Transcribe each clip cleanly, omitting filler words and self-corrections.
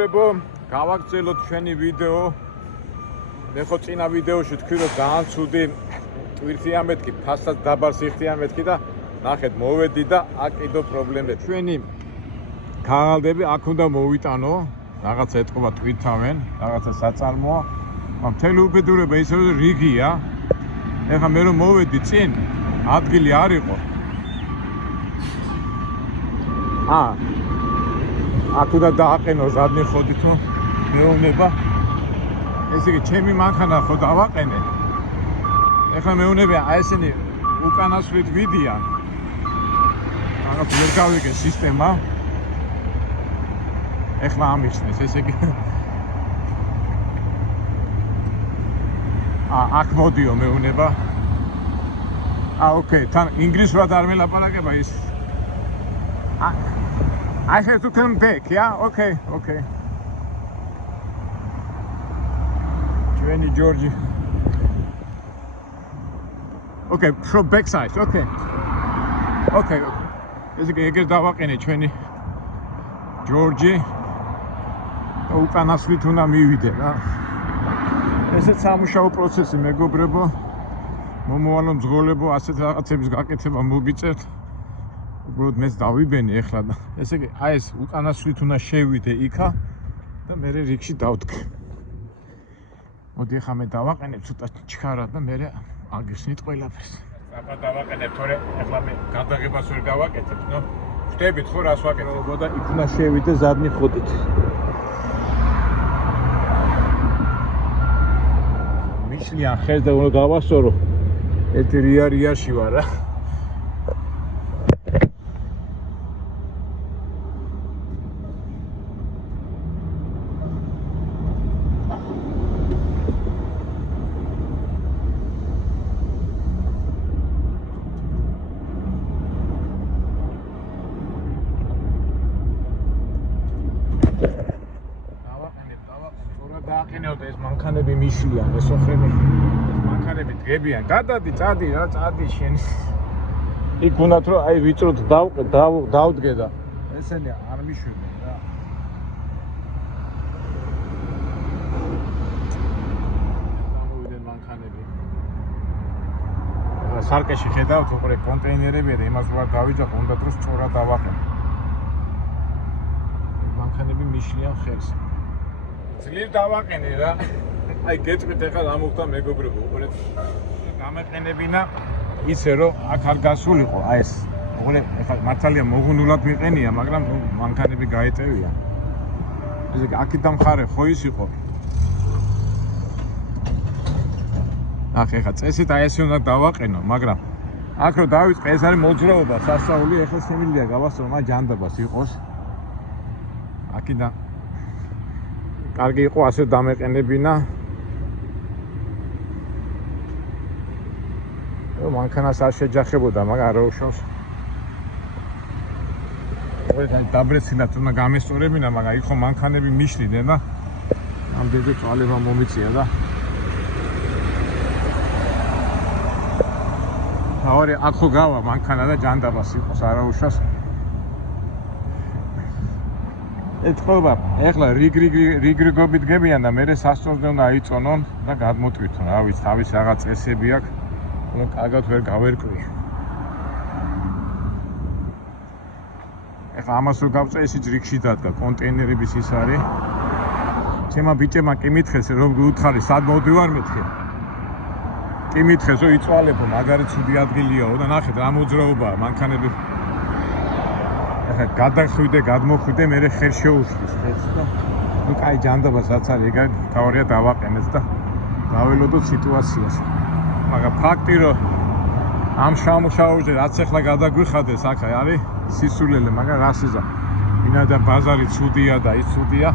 მეგობრებო, გავაგრძელოთ ჩვენი ვიდეო. მე ხო წინა ვიდეოში თქვი რომ ძალიან ცუდი ტვირთია მეთქი, ფასად დაბარ სიხდია მეთქი და ნახეთ მოვედი და აქ კიდო პრობლემები. ჩვენი ქაღალდები აქ უნდა მოვიტანო, რაღაცა ეთყობა ტვირთავენ, რაღაცა საწარმოა. მთელი უბედურება ისე რომ რიგია. ეხლა მე რომ მოვედი წინ, ადგილი არ იყო. აქ უნდა დააყენო ზადნი ხოდი თუ მეუნება. ესე იგი ჩემი მანქანა ხო დავაყენე. ეხლა მეუნები ესენი უკანასვლით ვიდიან. რაღაც ვერ გავიგე სისტემა. ეხლა ამიხსნეს, ესე იგი აქ მოდიო მეუნება. ოკეი, თან ინგლისურად არ მელაპარაკება ის. I have to come back, yeah? Okay. Giovanni Giorgi. Okay, from backside, okay. ესე იგი ეგერ დავაყენე ჩვენი ჯორჯი. უკანასვლით უნდა მივიდე რა. ესეც სამუშაო პროცესი მეგობრებო. მომავალო მძღოლებო ასეთ რაღაცების გაკეთება მოგიწევთ. უბრალოდ მეც დავიბენე ეხლა და ესე იგი აი ეს უკანასვლით უნდა შევიდე იქა და მე რიგში დავდგე. მოდი ახლა მე დავაყენებ ცოტა ჩქარა და მე აგიხსნით ყველაფერს. აბა დავაყენებ, თორე ახლა მე გადაღებას ვერ გავაკეთებ, ნო. ხვდებით ხო რას ვაკეთებ და იქ უნდა შევიდე ზადნი ხოდით. მიშლიან ხეს და უნდა გავასწორო. ერთი რიაში ვარ რა. დააყენევდა ეს მანქანები მიშლიან, ეს ოხრები მანქანები დგებიან. გადადი, წადი რა, წადი შენ. იქ უნდათ რომ აი ვიწროდ დავდგე და ესენი არ მიშვებენ რა. გამოვიდნენ მანქანები. სარკეში ხედავთ, უყურე კონტეინერებია და იმას ვარ გავიძახ, უნდათ რომ სწორად დავაყენო. მანქანები მიშლიან ხელს. ძლივ დავაყენე რა. აი გეტყვით ეხლა რა მოხდა მეგობრებო, უყურეთ. გამეყენებინა ისე რომ აქ არ გასულიყო, აი ეს. უყურე, ეხლა მართალია მოღუნულად მიყენია, მაგრამ მანქანები გაეტევია. ესე იგი აქ დამხარე ხო ის იყო. ახ ეხლა წესით აი ესე უნდა დავაყენო, მაგრამ აქ რომ დავიწყე ეს არის მოძრაობა, სასწაული, ეხლა შემიძლია გავასწრო, მაგრამ ჯანდაბას იყოს. აქიდან კარგი იყო ასე დამეყენებინა. მანქანას არ შეჯახებოდა, მაგრამ რა უშავს. ყველგან დაბრეცინათ უნდა გამესწორებინა, მაგრამ იქ ხო მანქანები მიშლიდნენ და ამდენი წვალება მომიწია და თავარი აქ ხო გავა მანქანა და ჯანდაბას იყოს, არა უშავს. ეთქობა, ეხლა რიგრიგობით გებიან და მე სასწორზე უნდა აიწონონ და გადმოტვირთონ, რა ვიცი, თავის რაღაც წესები აქვს, რომ კარგად ვერ გავერკვი. ეხლა ამას რო გავწე, ისიც რიგში დადგა, კონტეინერების ის არის. ჩემმა ბიჭებმა კი მითხეს, რომ უთხარი, სად მოვდივარ მეთქე. კი მითხეს, რომ იწვალებო, მაგარი ცუდი ადგილიაო და ნახეთ რა მოძრაობაა, მანქანები გადახვიდე, გადმოხვიდე, მე ხერ შეუშლის ხელს და ნუ კაი ჯანდაბას რაც არის, ეგ თავარია დავაყენეთ და გაველოდოთ სიტუაციას. მაგრამ ფაქტი რომ ამ სამუშაოზე რაც ახლა გადაგვიხადეს, აქ არის სისულელე, მაგრამ რას იზა. ვინაიდან ბაზარი ცუდია და ის ცუდია.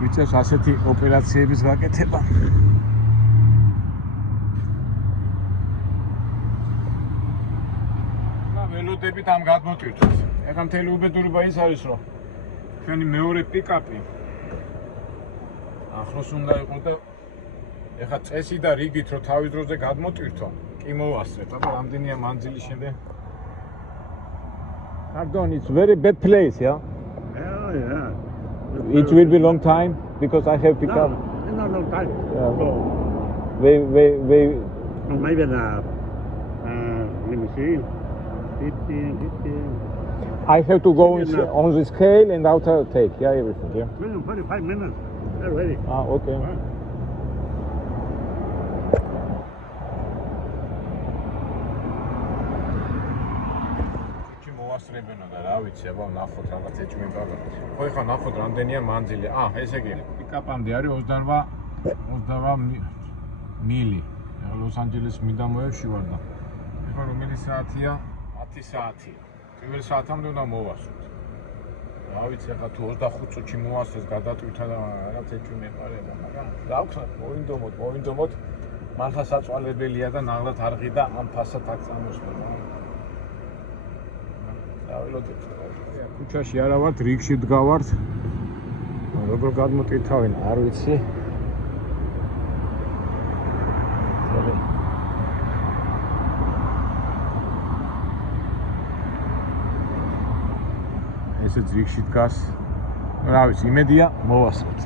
ვიცეს ასეთი ოპერაციების გაკეთება. ველოდებით ამ გადმოტვირთვით. ეხლა მთელი უბედურება ის არის, რომ ჩვენი მეორე პიკაპი ახლოს უნდა იყო და ეხლა წესი და რიგით რომ თავის დროზე გადმოტვირთო, კი მოვასწრეთ, აბა რამდენია მანძილი შემდეგ. Pardon, it's very bad place, yeah? Yeah. It will be long time because I have pickup. No, no time. Yeah. So, Maybe maybe let me see. 15. I have to go Enough. on the scale and after take. Yeah, everything. Yeah. 45 minutes. They're ready. Okay. მოასწრებენო და რა ვიცი, აბა ნახოთ რაღაც ეჭვება. ხო ეხლა ნახოთ რამდენია მანძილი. ესე იგი პიკაპამდე არის 28 მილი. ლოს-ანჯელესის მიდამოებში ვარ და ეხლა რომელი საათია? 10 საათია. პირველ საათამდე უნდა მოვასვოთ. რა ვიცი, ეხლა თუ 25 წუთში მოვასვეს გადატვირთა და რაღაც ეჭვი მეყარება, მაგრამ რა ვქნათ, მოვინდომოთ. მართლა საწვალებელია და ნაღლად არ ღიდა ამ ფასად აქ წამოსვლა. ქუჩაში არა ვართ, რიგში დგავართ. როგორ გადმოტირთავენ, არ ვიცი. ესეც რიგში დგას. რა ვიცი, იმედია მოვასწროთ.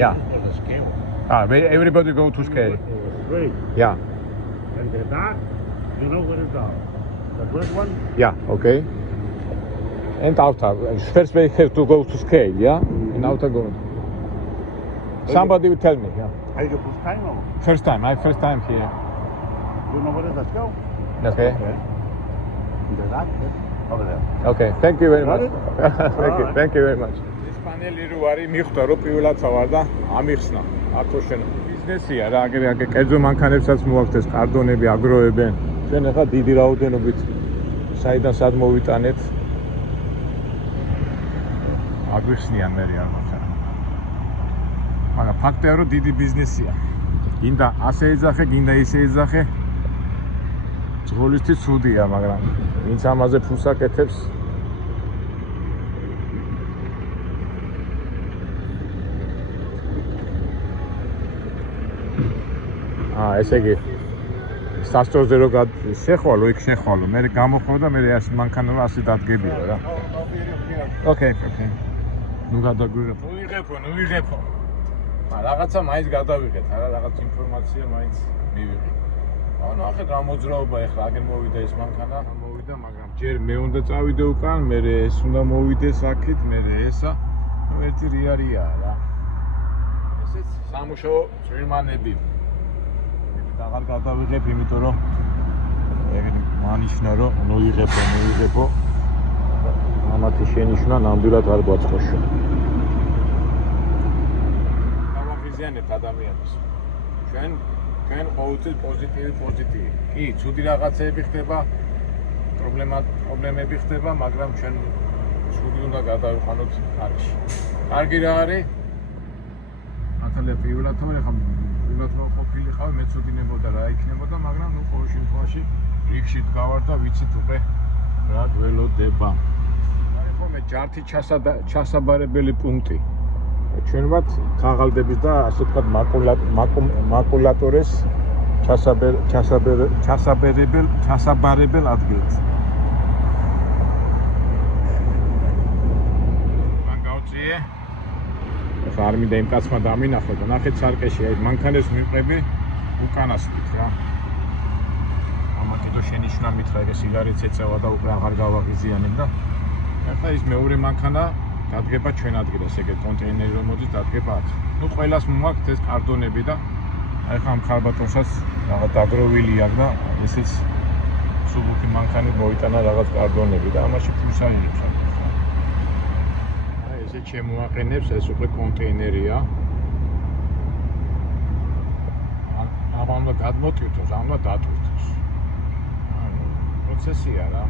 Yeah. On the scale. Everybody go to scale. Great. Yeah. And the dark, you know what is dark? The first one? Yeah, okay. And after, first we have to go to scale, yeah? And after go. Somebody will tell me, yeah. Are you first time or? First time here. You know what is the scale? Okay. The dark, over there. Okay, thank you very much. Alright. Thank you very much. ესპანელი რო არის, მიხვდა რომ პირველად ვარ და ამიხსნა. ათო შენ ბიზნესია რა, აგერ კერძო მანქანებსაც მოაქვს ეს კარდონები აგროვებენ. შენ ახლა დიდი რაოდენობით საიდან სად მოვიტანეთ? აგვიხსნიან მე რა მაგრამ. მაგრამ ფაქტია რომ დიდი ბიზნესია. გინდა ასე ეძახე, გინდა ისე ეძახე. ძღოლისთვის ცუდია, მაგრამ ვინც ამაზე ფულს აკეთებს ესე იგი სასწორზე რო შეხვალო, იქ შეხვალო, მე გამოხვალ და მე ეს მანქანა ასე დადგებია რა. Okay. ნუ გადაგვიღებ. ნუ ვიღებო. რაღაცა მაინც გადავიღეთ, არა რაღაც ინფორმაცია მაინც მივიღეთ. ანუ ახლა რა მოძრაობა ეხლა აგერ მოვიდა ეს მანქანა, მოვიდა, მაგრამ ჯერ მე უნდა წავიდე უკან, მე ეს უნდა მოვიდეს აქეთ, მე ესა. ნუ ერთი რიარია რა. ესეც სამუშაო წვირმანები. აღარ გადავიღებ, იმიტომ რომ მანიშნა რომ ნოიღებო. ამათი შენიშვნა ნამდვილად არ გვაწყოშო. გავაღიზიანებთ ადამიანებს. ჩვენ ყოველთვის პოზიტივი. კი, ცუდი რაღაცეები ხდება, პრობლემები ხდება, მაგრამ ჩვენ ცუდი უნდა გადავიყვანოთ კარგში. კარგი რა არის? მართალია პირველად ყოფილიყავი, მეცოდინებოდა რა იქნებოდა, მაგრამ ნუ ყოველ შემთხვევაში რიგში დგავარ და ვიცით უკვე რა გველოდება. აი ხოლმე ჯართი ჩასაბარებელი პუნქტი. ჩვენ ვართ ქაღალდების და ასე ვთქვათ მაკულატორის ჩასაბარებელ ადგილს. არ მინდა იმ კაცმა დამინახო და ნახეთ სარკეში აი მანქანებს მივყები უკანასკნით რა. ამათი შენიშვნა მითხრა ეგ სიგარეტს ეწევა და უკვე აღარ გავაღიზიანებ და ახლა ის მეორე მანქანა დადგება ჩვენ ადგილას, ეგეთ კონტეინერი რომ მოდის დადგება აქ. ნუ ყველას მოაქვს ეს კარდონები და აი ხა ამ ხარბატონსაც რაღაც დაგროვილი აქვს და ესეც სუბუქი მანქანით მოიტანა რაღაც კარდონები და ამაში ფულს აიღებს. ესე შემოაყენებს, ეს უკვე კონტეინერია. ამან უნდა გადმოტვირთოს, ამან უნდა დატვირთოს. ანუ პროცესია რა.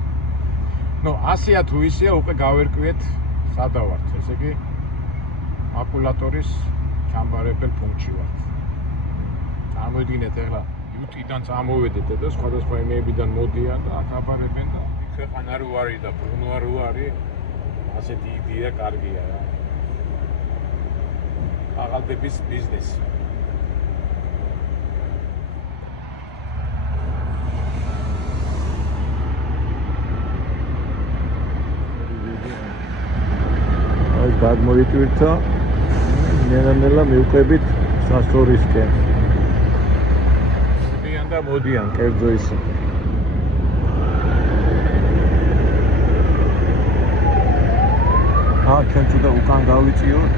ნუ 100-ია თუ ისეა, უკვე გავერკვიეთ სადავართ, ესე იგი მაკულატორის ჩამბარებელ პუნქტში ვართ. წარმოიდგინეთ ახლა იუტიდან წამოვედეთ და სხვადასხვა იმეებიდან მოდიან და აქ აბარებენ და ქვეყანა რო არის და ბრუნვა რო არის. ასეთი იდეა კარგია რა. აღალდების ბიზნესი. გადმოიტვირთა. ნელა-ნელა მივყვებით სასტორისკენ. მოდიან კერძო ისე. ჩვენ თუ და უკან გავიწიოთ.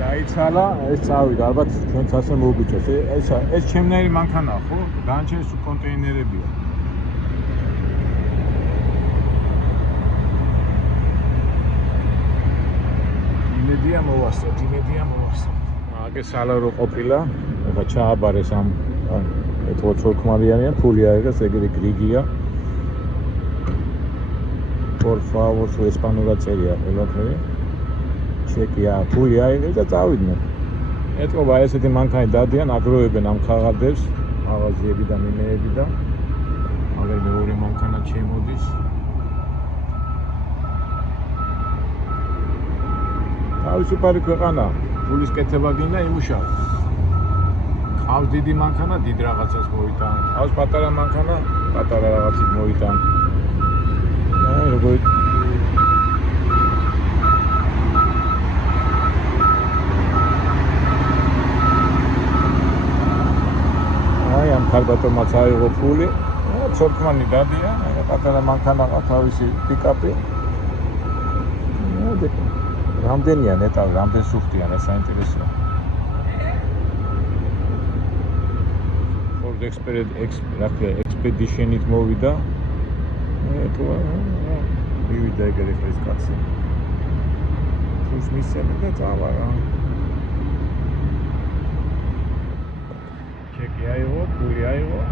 დაიცალა, ეს წავიდა, ალბათ ჩვენც ასე მოვგვიწევს. ეს ჩემნაირი მანქანაა, ხო? განჩენს კონტეინერებია. იმედია მოვასწროთ. აგე სალარო ყოფილა, ეხლა ჩააბარეს ამ ეთოცხლქმალიანია, ფული აიღეს, ეგრე გრიგია. Por favor, su ესპანურად წერია ყველაფერი. ჩეკია, ფული აიღეს და წავიდნენ. ეთქობა ესეთი მანქანი დადიან, აგროვებენ ამ ხაღადებს, მაღაზიები და მინეები და აგერ მეორე მანქანა შემოდის. თავისუფალი ქვეყანა, ფულის კეთება გინდა იმუშაო. ყავს დიდი მანქანა, დიდ რაღაცას მოიტან. ყავს პატარა მანქანა, პატარა რაღაცით მოიტან. როგორ ამ ქალბატონმა წაიღო ფული, ცოლქმანი დადია, პატარა მანქანა ყავს თავისი პიკაპი. რამდენია ნეტავი, რამდენ სუხტიან, ეს საინტერესოა. Ford Expedition-ით მოვიდა. მივიდა ეგრე ეს კაცი. თუს მისცემენ და წავა რა. ჩეკი აიღო, ფული აიღო.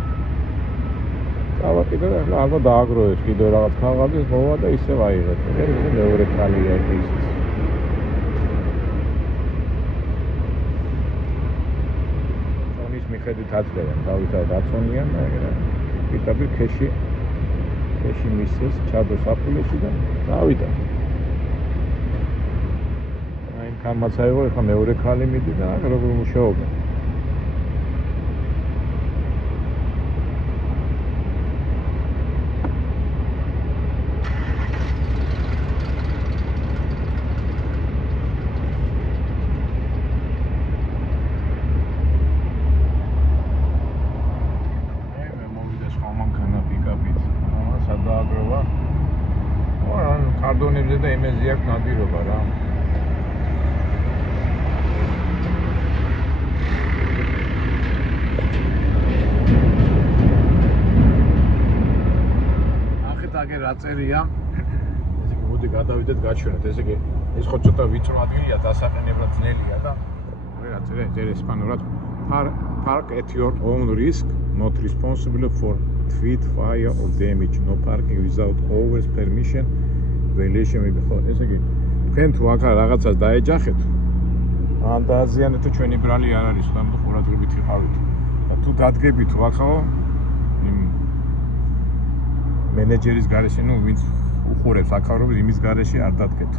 წავა კიდე ახლა ალბათ დააგროვეს კიდე რაღაც ხაღადის მოვა და ისევ აიღეთ. მეორე ქალია ეს. მიხედვით აწევენ თავისად აცონიან და პიკაპი ქეში მისცეს ჩადო საფულეში და დავიდა. აი კამაც აიღო, ეხლა მეორე ქალი მიდი და როგორ მუშაობენ. კარდონებზე და იმეზე აქვს ნადირობა რა. ახეთ აგე რა წერია? ესე იგი მოდი გადავიდეთ გაჩვენოთ. ესე იგი ეს ხო ცოტა ვიწრო ადგილია, დასაყენებლად ძნელია და რა წერია? წერია ესპანურად. Park at your own risk, not responsible for theft, fire or damage. No parking without owner's permission. ველიშემები ხო ესე იგი თქვენ თუ აქ რაღაცას დაეჯახეთ ან დააზიანეთ თუ ჩვენი ბრალი არ არის და ყურადღებით იყავით და თუ დადგებით თუ ახაო იმ მენეჯერის გარეშე ნუ ვინც უხურებს აქავრობის იმის გარეშე არ დადგეთ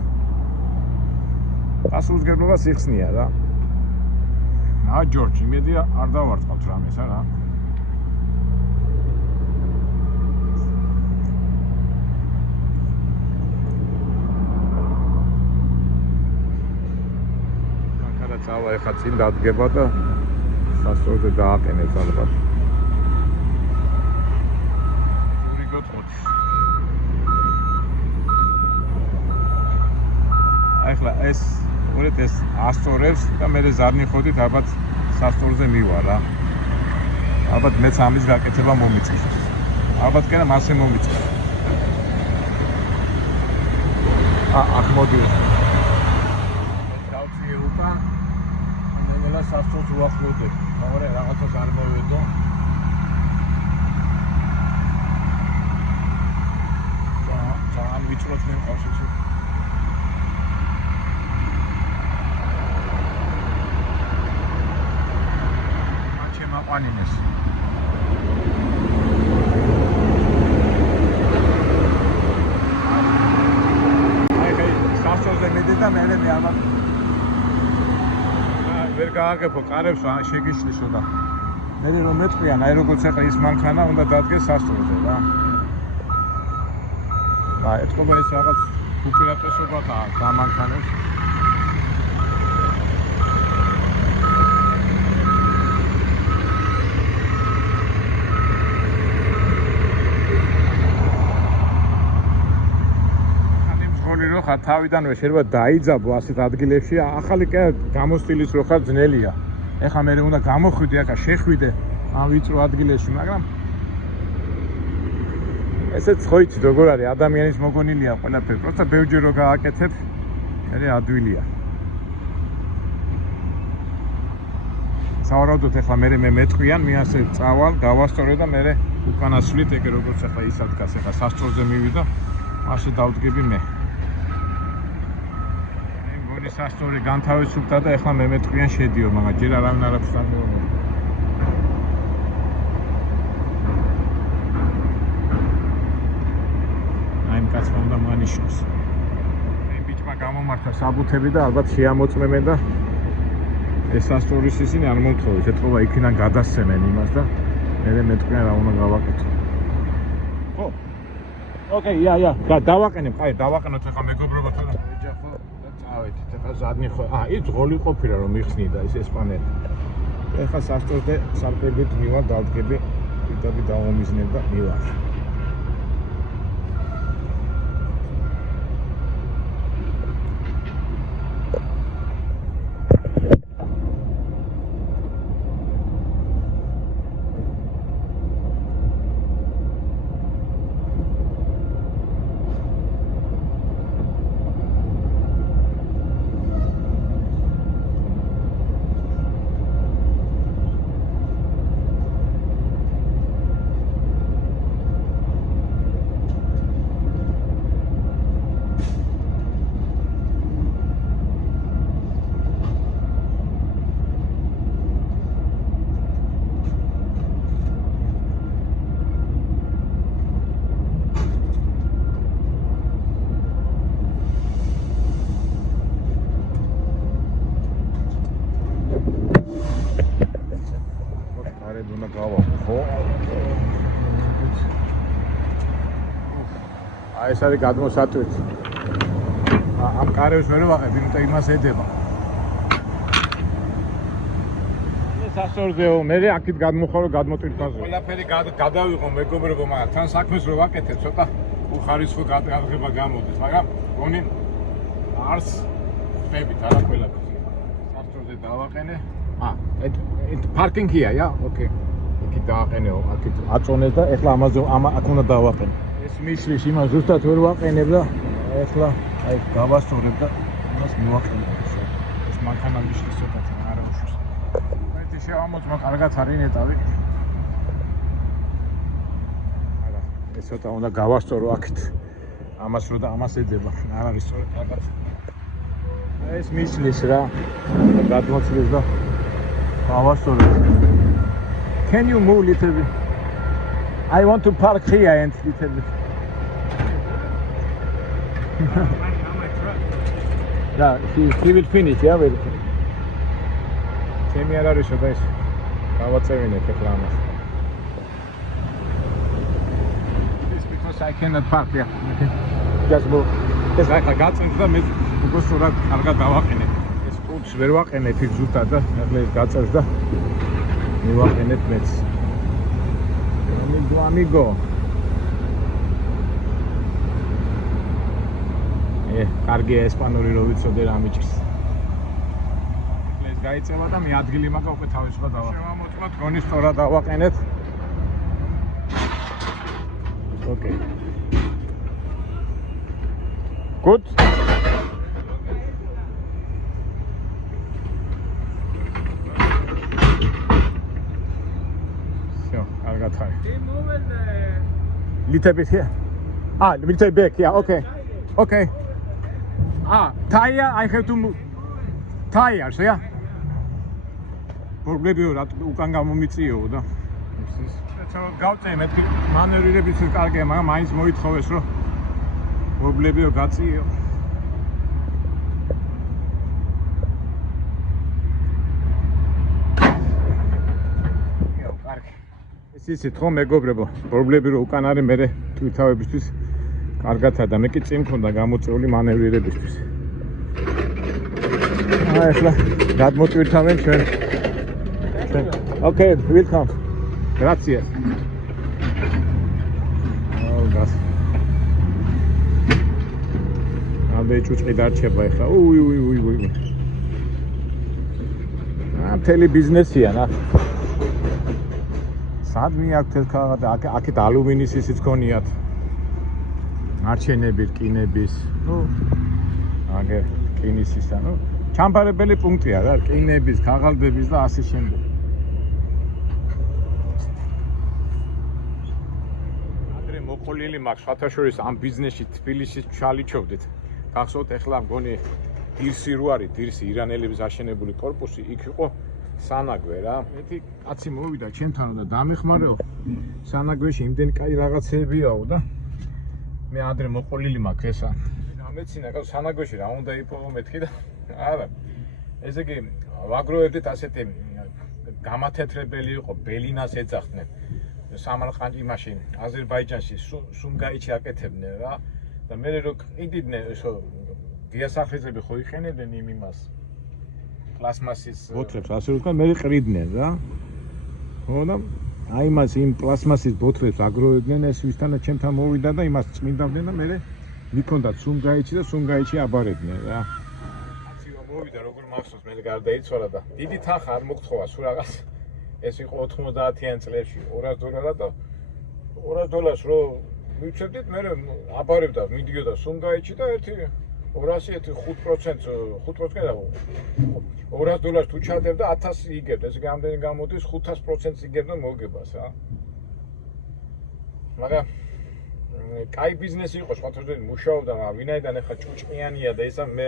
პასუხისმგებლობა სიხსნია რა ჯორჯ იმედია არ დავარწყავთ რამეს არა წავა ეხა წინ დადგება და სასწორზე დააყენებს ალბათ. მიგოთ მოდი. ახლა ეს უბრალოდ ეს ასწორებს და მე ზარნი ხოდით ალბათ სასწორზე მივა რა. ალბათ მეც ამის გაკეთება მომიწევს. ალბათ კი არა მასე მომიწევს. აქ მოდი. დავწიე უკან და სასწორს უახლოვდები. მაგრამ რაღაცას არ მოვედო. ძალიან ვიწროთ მე მყავს ესე. მაჩე მაყანინეს. აი სასწორზე მედი და მე ალბათ ვერ გააგებო კარებს შეგიშლისო და მე რომ მეტყვიან აი როგორც ახლა ის მანქანა უნდა დადგეს სასწორზე რა. ეთქობა ეს რაღაც უპირატესობაა გამანქანებს. ხა თავიდანვე შეიძლება დაიძაბო ასეთ ადგილებში, ახალი კი გამოსტილის რო ხარ ძნელია. ეხლა მე უნდა გამოხვიდე, ახლა შეხვიდე ამ ვიწრო ადგილებში, მაგრამ ესეც ხო იცი როგორ არის, ადამიანის მოგონილია ყველაფერი, პროსტა ბევრჯერ რო გააკეთებ, მე ადვილია. სავარაუდოდ ეხლა მე მეტყვიან, მე ასე წავალ, გავასწორე და მე უკანასვლით ეგ როგორც ახლა ის ადგას, ეხლა სასწორზე მივიდა, ასე დავდგები მე. სასწორი განთავისუფლდა და ეხლა მე მეტყვიან შედიო, მაგრამ ჯერ არავინ არ აქვს დამეორე. აი კაცმა უნდა მანიშნოს. იმ ბიჭმა გამომართა საბუთები და ალბათ შეამოწმებენ და ეს სასწორის ისინი არ მომთხოვეს, ეთქობა იქიდან გადასცემენ იმას და მე მეტყვიან რა უნდა გავაკეთო. ხო. ოკეი, ია, დავაყენებ, აი დავაყენოთ ეხლა მეგობრობათა და ეჯახო. ავეთ, ეხლა ზადნი ხო. ის ძღოლი ყოფილა რომ მიხსნიდა ის ესპანელი. ეხლა სასწორზე სამკერდით მივარ, დავდგები, პირდაპირ დავომიზნებ და მივარ. აი ეს არის გადმოსატვირთი. ამ კარებს ვერ ვაყებ, იმიტომ იმას ედება. ეს სასწორზეო, მე აქეთ გადმოხარო გადმოტვირთვაზე. ყველაფერი გადავიღო მეგობრებო, მაგრამ თან საქმეს რო ვაკეთებ, ცოტა უხარისხო გადაღება გამოდის, მაგრამ გონი არს ხდებით არა ყველაფერს. სასწორზე დავაყენე. ეს პარკინგია, ოკეი. იქით დავაყენეო, აქეთ აწონეს და ეხლა ამაზე აქ უნდა დავაყენე. ეს მისლის იმას ზუსტად ვერ ვაყენებ და ეხლა აი გავასწორებ და იმას მივაყენებ. ეს მანქანა მისლის ცოტათი არა უშვის. მე შევამოწმა კარგად არის ნეტავი. არა, ეს ცოტა უნდა გავასწორო აქეთ. ამას რო და ამას ედება, არ არის სწორად კარგად. ეს მისლის რა, გადმოცლის და გავასწორებ. Can you move a little bit? I want to park here and little bit. Yeah, he will finish, yeah, very soon. Semi არ არის და ეს გავაწევინეთ ეხლა ამას. This because I cannot park here. Just move. ეს ახლა გაწევთ და მე უბრალოდ კარგად დავაყენე. ეს კუთხს ვერ ვაყენებ იქ ზუსტად და ახლა ეს გაწევს და მივაყენებ მეც. Amigo. კარგია ესპანური რო ვიცოდე რა მიჭირს. ეს გაიწევა და მე ადგილი მაგა უკვე თავისუფლად დავაყენე. შევამოწმოთ გონი სწორად დავაყენეთ. Okay. Good. Little bit here. Little back. Yeah. Okay. Okay. Tire. I have to move. Tires. Yeah. Problemi რა უკან გამომიწიო და. ეცო გავწე მეთქი მანევრირებიც კარგია, მაგრამ მაინც მოითხოვეს რომ პრობლემიო გაწიო. ისიც ხო მეგობრებო, პრობლემები რო უკან არის მე თვითავებისთვის კარგათა და მე კი წინ მქონდა გამოწეული მანევრირებისთვის. ახლა გადმოწვირთავენ ჩვენ. Okay, welcome. Gracias. Oh, gas. ამდე ჭუჭყი დარჩება ახლა. უი. მთელი ბიზნესია რა. სადმე აქვს ეს ქაღალდი, აქეთ ალუმინის ისიც ქონიათ. მარჩენები, რკინების, აგერ რკინისისა, ჩამბარებელი პუნქტია რა, რკინების, ქაღალდების და ასე შემდეგ. ადრე მოყოლილი მაქვს ხათაშორის ამ ბიზნესში თბილისის ჩალიჩოვდით. გახსოვთ ახლა მგონი დირსი რო არის, დირსი ირანელების აშენებული корпуსი, იქ იყო სანაგვე რა. მეთი კაცი მოვიდა ჩემთან და დამეხმარეო. სანაგვეში იმდენი კაი რაღაცეებიაო და მე ადრე მოყოლილი მაქვს ესა. გამეცინა კაცო სანაგვეში რა უნდა იპოვო მეთქი და არა. ესე იგი ვაგროვებდით ასეთი გამათეთრებელი იყო, ბელინას ეძახდნენ. სამარყანჯი მაშინ აზერბაიჯანში სუმგაიჩი აკეთებდნენ რა. და მე რო ყიდიდნენ ესო დიასახლისები ხო იყენებდნენ იმას პლასმასის ბოთლებს ასე ვთქვა მე ყრიდნენ რა ხო და აი მას იმ პლასმასის ბოთლებს აგროვებდნენ ეს ვისთანაც ჩემთან მოვიდა და იმას წმინდავდნენ და მე მიქონდათ სუმგაიჩი და სუმგაიჩი აბარებდნენ რა კაცი რომ მოვიდა როგორ მახსოვს მე გარდაიცვალა და დიდი თანხა არ მოგთხოვა სულ რაღაც ეს იყო 90-იან წლებში $200 და $200 რო მივცემდით მე აბარებდა მიდიოდა სუმგაიჩი და ერთი 200 5% $200 თუ ჩადებდა 1000 იგებდა ეს გამდენი გამოდის 500% იგებდა მოგებას რა მაგრამ კაი ბიზნესი იყო სხვათაშორის მუშაობდა მაგრამ ვინაიდან ახლა ჭუჭყიანია და ისა მე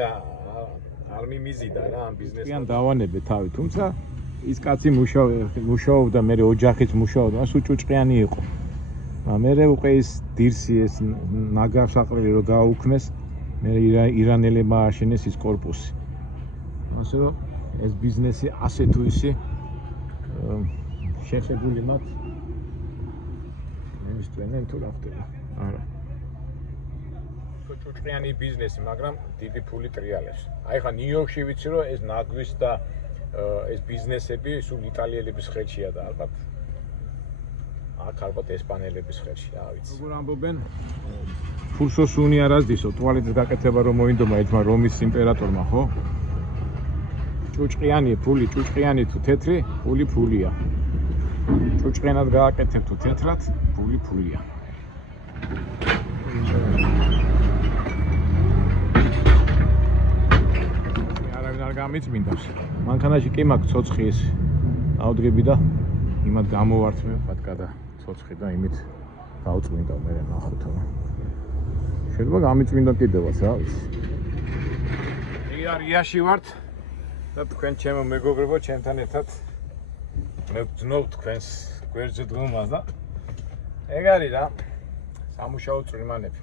არ მიმიზიდა რა ამ ბიზნესსიან დავანებე თავი თუმცა ის კაცი მუშაობდა მე ოჯახიც მუშაობდა სულ ჭუჭყიანი იყო მე უკვე ის დირსი ეს ნაგავსაყრელი რო გააუქმეს მე ირანელებმა აშენეს ის корпуსი. ასე რომ ეს ბიზნესი ასე თუ ისე შეხებული მათ მისწვენენ თუ რა ხდება. არა. ჭუჭყიანი ბიზნესი, მაგრამ დიდი ფული ტრიალებს. აი ხა ნიუ-იორკში ვიცი რომ ეს ნაგვის და ეს ბიზნესები სულ იტალიელების ხელშია და ალბათ ალბათ ესპანელების ხელში, რა ვიცი. როგორ ამბობენ? ფულსოს უნი არ აზდისო, ტუალეტის გაკეთება რომ მოინდომა ერთმა რომის იმპერატორმა, ხო? ჭუჭყიანი ფული, ჭუჭყიანი თუ თეთრი, ფული ფულია. ჭუჭყიანად გააკეთებ თუ თეთრად, ფული ფულია. არავინ არ გამიწმინდავს. მანქანაში კი მაქვს ცოცხი ეს ავდგები და იმათ გამოვართ მე ფატკა ცოცხი და იმით გავწმინდა მე ნახოთ რა. შეიძლება გამიწმინდა კიდევაც რა ვიცი. რიაში ვართ და თქვენ ჩემო მეგობრებო ჩემთან ერთად მე ვძნობ თქვენს გვერდზე დგომას და ეგ არის რა სამუშაო წვრიმანები.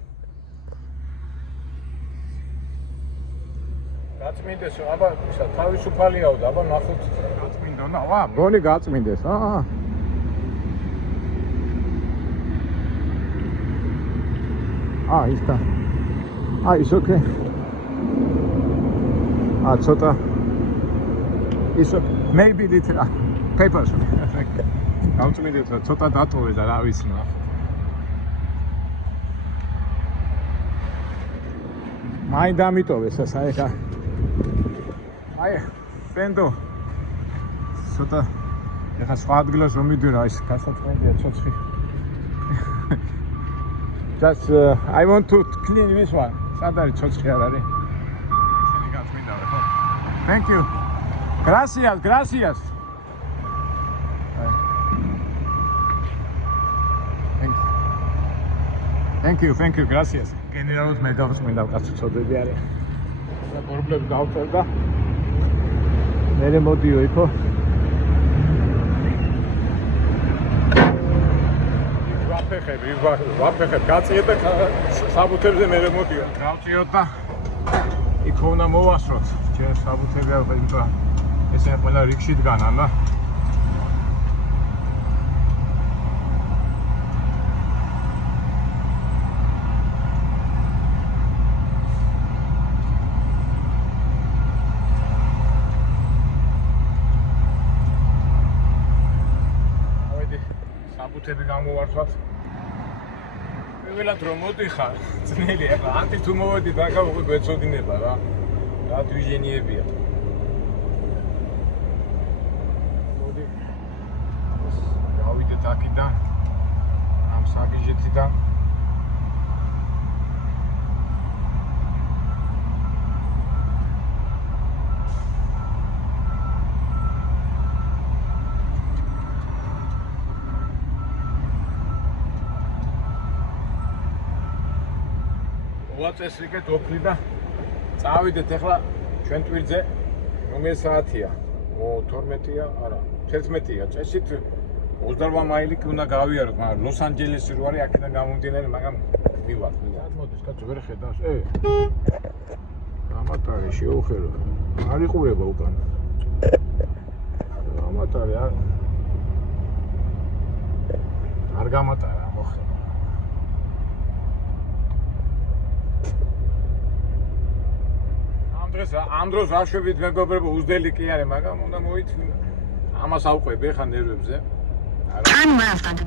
გაწმინდეს აბა თავისუფალიაო და აბა ნახოთ გაწმინდა და ვა გონი გაწმინდეს ის და ის okay. ცოტა ის maybe little papers. გავწმინდეთ რა ცოტა დატოვე და რა ვიცი რა. მაინ დამიტოვეს საერთა. აი ფენდო ცოტა ეხა სხვა ადგილას რომ მიდიოდა ის გასაწყვეტია ცოცხი. Just I want to clean this one. სად არის ცოცხი არ არის? ისინი გაწმინდავენ ხო? Thank you. Gracias. Thank you, gracias. Generalus მე გავწმინდა კაცო ცოდები არის. და პრობლემს გავწერდა. მე მოდიო იქო. ვაფეხებ გაწიეთ და საბუთებზე მე მოდიო. გავწიოთ და იქ უნდა მოვასროთ. ჩვენ საბუთები არ ვიყო. ესე ყველა რიქში დგანან და კაცები გამოვართვათ. პირველად რომ მოდიხარ, ძნელი ახლა ანტი თუ მოვედი დაგა უკვე გვეწოდინება რა. რა დვიჟენიებია. მოდი. გავიდეთ აქედან. ამ საგიჟეთიდან. წესრიგეთ ოფლი და წავიდეთ ახლა ჩვენ ტვირთზე რომელი საათია? 12-ია, არა, 11-ია. წესით 28 მაილი კი უნდა გავიაროთ, მაგრამ ლოს-ანჯელესი რო არის, აქედან გამომდინარე, მაგრამ მივარ. მოდის კაცო ვერ ხედავს. გამატარე შეუხერო. არ იყურება უკან. გამატარე არ გამატარა, მოხდა. ამ დროს აშვებით მეგობრებო უძდელი კი არის, მაგრამ უნდა მოიწვი. ამას ავყვები ხა ნერვებზე. Turn left onto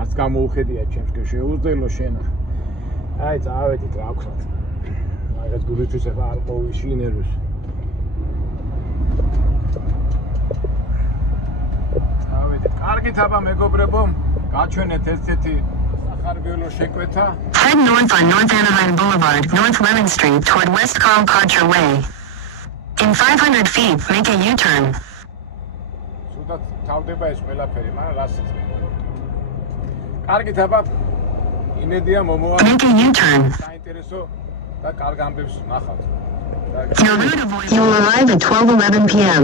არც გამოუხედია ჩემს შეუძდელო შენა. აი წავედით რა ვქრათ. მაგას გულისთვის ახლა არ ყოვიში ნერვებს. წავედით. კარგით აბა მეგობრებო, გაჩვენეთ ერთ-ერთი სახარბიელო შეკვეთა. Head north on North Anaheim Boulevard, North Lemon Street toward West Carl Way. In 500 feet, make a U-turn. სულად თავდება ეს ყველაფერი, მაგრამ რასიც. კარგით აბა. იმედია მომოვა. Make a U-turn. საინტერესო და კარგ ამბებს ნახავთ. Your route avoid. You will arrive at 12:11 p.m.